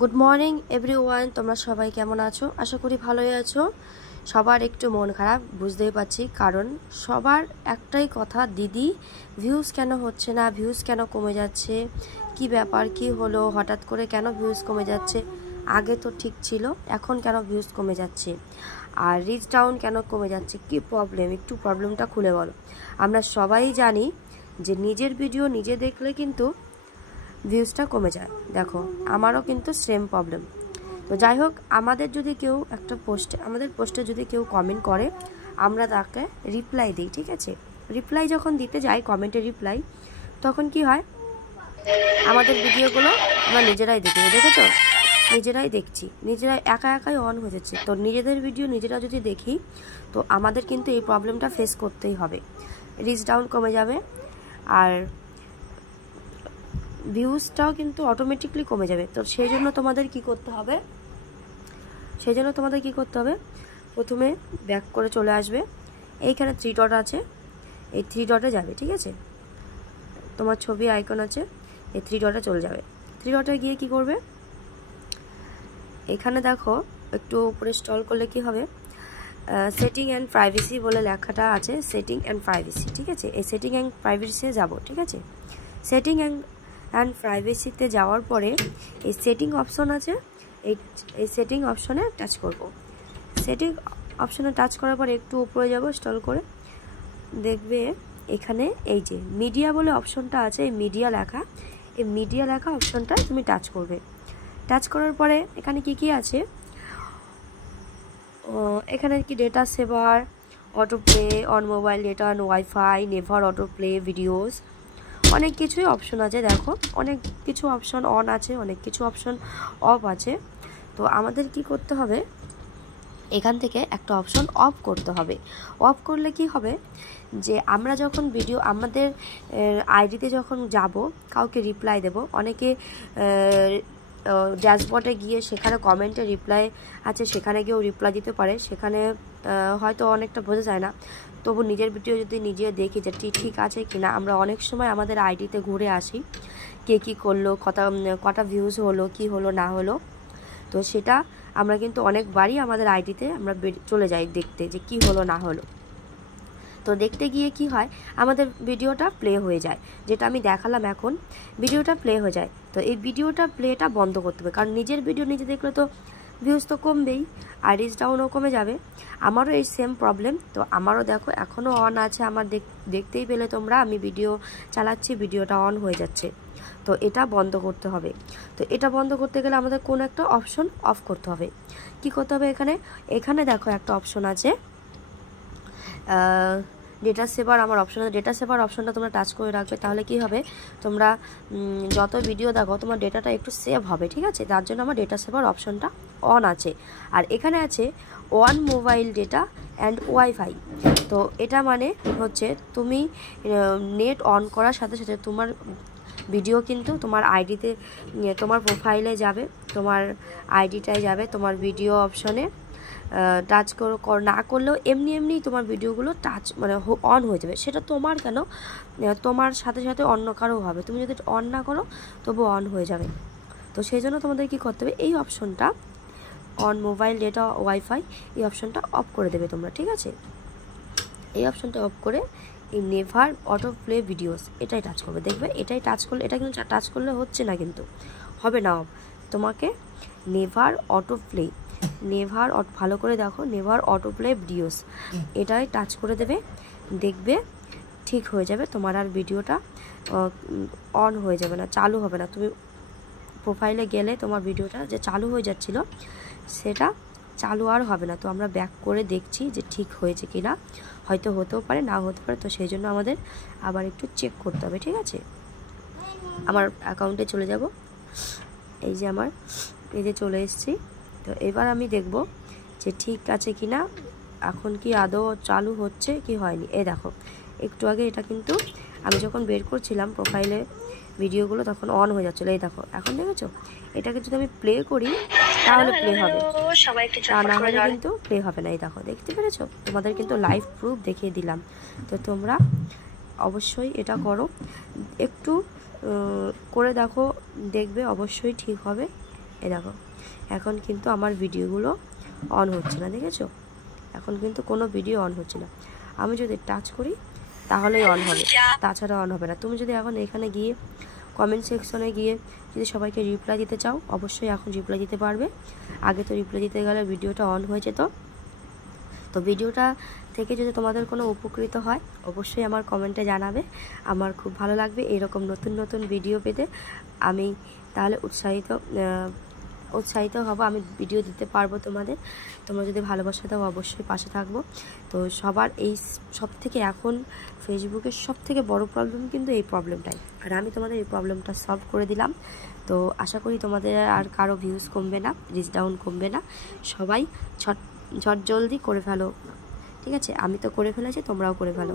Good morning everyone, তোমরা সবাই কেমন আছো? আশা করি ভালোই আছো। সবার একটু মন খারাপ বুঝতেই পারছি, কারণ সবার একটাই কথা, দিদি ভিউজ কেন হচ্ছে না, ভিউজ কেন কমে যাচ্ছে, কি ব্যাপার, কি হলো, হঠাৎ করে কেন ভিউজ কমে যাচ্ছে, আগে তো ঠিক ছিল, এখন কেন ভিউজ কমে যাচ্ছে, আর রিচ ডাউন কেন কমে যাচ্ছে, কি প্রবলেম, একটু প্রবলেমটা খুলে বলো। আমরা সবাই জানি যে নিজের ভিডিও নিজে দেখলে কিন্তু ভিউজটা কমে যায়। দেখো আমারও কিন্তু সেম প্রবলেম। তো যাই হোক, আমাদের যদি কেউ একটা আমাদের পোস্টে যদি কেউ কমেন্ট করে, আমরা তাকে রিপ্লাই দিই, ঠিক আছে? রিপ্লাই যখন দিতে যাই, কমেন্টে রিপ্লাই, তখন কি হয়, আমাদের ভিডিওগুলো আমরা নিজেরাই দেখেছো, নিজেরাই দেখছি, নিজেরাই একা একাই অন হয়ে যাচ্ছে। তো নিজেদের ভিডিও নিজেরা যদি দেখি, তো আমাদের কিন্তু এই প্রবলেমটা ফেস করতেই হবে, রিচ ডাউন কমে যাবে, আর ভিউজটাও কিন্তু অটোমেটিকলি কমে যাবে। তো সেই জন্য তোমাদের কি করতে হবে, প্রথমে ব্যাক করে চলে আসবে, এইখানে 3 ডট আছে, এই 3 ডটে যাবে, ঠিক আছে? তোমার ছবি আইকন আছে, এই 3 ডটে চলে যাবে। 3 ডটে গিয়ে কি করবে, এখানে দেখো একটু উপরে স্ক্রল করলে কি হবে, সেটিং অ্যান্ড প্রাইভেসি বলে লেখাটা আছে, সেটিং অ্যান্ড প্রাইভেসি, ঠিক আছে? এই সেটিং অ্যান্ড প্রাইভেসিতে যাব, ঠিক আছে? সেটিং অ্যান্ড প্রাইভেসিতে যাওয়ার পরে এই সেটিং অপশন আছে, এই সেটিং অপশনে টাচ করব। সেটিং অপশনে টাচ করার পরে একটু উপরে যাব, স্ক্রল করে দেখবে এখানে এই যে মিডিয়া বলে অপশনটা আছে, এই মিডিয়া লেখা অপশনটা তুমি টাচ করবে। টাচ করার পরে এখানে কি আছে, এখানে কি data saver, auto play on mobile data, wifi, never auto play videos, অনেক কিছুই অপশন আছে। দেখো অনেক কিছু অপশন অন আছে, অনেক কিছু অপশন অফ আছে। তো আমাদের কি করতে হবে, এখান থেকে একটা অপশন অফ করতে হবে। অফ করলে কি হবে, যে আমরা যখন ভিডিও আমাদের আইডিতে যখন যাব, কাউকে রিপ্লাই দেব, অনেকে ড্যাশবোর্ডে গিয়ে সেখানে কমেন্টে রিপ্লাই আছে, সেখানে গিয়েও রিপ্লাই দিতে পারে, সেখানে হয়তো অনেকটা বোঝা যায় না। তবু নিজের ভিডিও যদি নিজে দেখি যে ঠিক আছে কিনা, আমরা অনেক সময় আমাদের আইডিতে ঘুরে আসি, কে কী করলো, কটা ভিউজ হলো, কি হলো না হলো, তো সেটা আমরা কিন্তু অনেকবারই আমাদের আইডিতে আমরা চলে যাই দেখতে যে কি হলো না হলো। তো দেখতে গিয়ে কি হয়, আমাদের ভিডিওটা প্লে হয়ে যায়, যেটা আমি দেখালাম এখন, ভিডিওটা প্লে হয়ে যায়। তো এই ভিডিওটা প্লেটা বন্ধ করতে হবে, কারণ নিজের ভিডিও নিজে দেখলে তো ভিউজ তো কমবেই, আর রিচ ডাউনও কমে যাবে। আমারও এই সেম প্রবলেম। তো আমারও দেখো এখনও অন আছে, আমার দেখতেই পেলে তোমরা, আমি ভিডিও চালাচ্ছি, ভিডিওটা অন হয়ে যাচ্ছে। তো এটা বন্ধ করতে হবে। তো এটা বন্ধ করতে গেলে আমাদের কোনো একটা অপশন অফ করতে হবে। কি করতে হবে, এখানে দেখো একটা অপশন আছে, ডেটা সেভার, আমার অপশন আছে, ডেটা সেভার অপশনটা তোমরা টাচ করে রাখবে। তাহলে কি হবে, তোমরা যত ভিডিও দেখো তোমার ডেটাটা একটু সেভ হবে, ঠিক আছে? তার জন্য আমার ডেটা সেভার অপশনটা অন আছে। আর এখানে আছে one mobile data and wifi. তো এটা মানে হচ্ছে তুমি নেট অন করার সাথে সাথে তোমার ভিডিও কিন্তু তোমার আইডিতে, তোমার প্রোফাইলে যাবে, তোমার আইডিটায় যাবে, তোমার ভিডিও অপশনে টাচ না করলেও এমনি তোমার ভিডিওগুলো মানে অন হয়ে যাবে। সেটা তোমার কেন, তোমার সাথে সাথে অন্য কারো হবে, তুমি যদি অন না করো তবু অন হয়ে যাবে। তো সেই জন্য তোমাদের কি করতে হবে, এই অপশনটা অন মোবাইল ডেটা ওয়াইফাই, এই অপশনটা অফ করে দেবে তোমরা, ঠিক আছে? এই অপশনটা অফ করে এই নেভার অটো প্লে ভিডিওস এটাই টাচ করবে। দেখবে এটাই টাচ করলে, এটা কিন্তু টাচ করলে হচ্ছে না, কিন্তু হবে না। তোমাকে নেভার অটো প্লে, ভালো করে দেখো, নেভার অটো প্লে ভিডিওস এটাই টাচ করে দেবে, দেখবে ঠিক হয়ে যাবে। তোমার আর ভিডিওটা অন হয়ে যাবে না, চালু হবে না। তুমি প্রোফাইলে গেলে তোমার ভিডিওটা যে চালু হয়ে যাচ্ছিল, সেটা চালু আর হবে না। তো আমরা ব্যাক করে দেখছি যে ঠিক হয়েছে কি না, হয়তো হতেও পারে, না হতে পারে। তো সেই জন্য আমাদের আবার একটু চেক করতে হবে, ঠিক আছে? আমার অ্যাকাউন্টে চলে যাব, এই যে আমার পেজে চলে এসেছি। তো এবার আমি দেখব যে ঠিক আছে কি না, এখন কি আদৌ চালু হচ্ছে কি হয়নি। এই দেখো একটু আগে এটা কিন্তু আমি যখন বের করছিলাম প্রোফাইলে ভিডিওগুলো, তখন অন হয়ে যাচ্ছিলো। এই দেখো এখন দেখেছো, এটাকে যদি আমি প্লে করি তাহলে প্লে হবে, না হলে কিন্তু প্লে হবে না। এই দেখো, দেখতে পেরেছো? তোমাদের কিন্তু লাইভ প্রুফ দেখিয়ে দিলাম। তো তোমরা অবশ্যই এটা করো, একটু করে দেখো, দেখবে অবশ্যই ঠিক হবে। এই দেখো এখন কিন্তু আমার ভিডিওগুলো অন হচ্ছে না, দেখেছো? এখন কিন্তু কোনো ভিডিও অন হচ্ছে না। আমি যদি টাচ করি তাহলেই অন হবে, তাছাড়া অন হবে না। তুমি যদি এখন এখানে গিয়ে কমেন্ট সেকশনে গিয়ে যদি সবাইকে রিপ্লাই দিতে চাও, অবশ্যই এখন রিপ্লাই দিতে পারবে। আগে তো রিপ্লাই দিতে গেলে ভিডিওটা অন হয়ে যেত। তো ভিডিওটা থেকে যদি তোমাদের কোনো উপকৃত হয় অবশ্যই আমার কমেন্টে জানাবে, আমার খুব ভালো লাগবে এরকম নতুন নতুন ভিডিও পেতে। আমি তাহলে উৎসাহিত হব, আমি ভিডিও দিতে পারবো তোমাদের। তোমরা যদি ভালোবাসা দাও অবশ্যই পাশে থাকবো। তো সবার এই সব থেকে এখন ফেসবুকের সব থেকে বড় প্রবলেম কিন্তু এই প্রবলেমটাই, আর আমি তোমাদের এই প্রবলেমটা সলভ করে দিলাম। তো আশা করি তোমাদের আর কারো ভিউজ কমবে না, রিচ ডাউন কমবে না। সবাই ঝট জলদি করে ফেলো, ঠিক আছে? আমি তো করে ফেলেছি, তোমরাও করে ফেলো।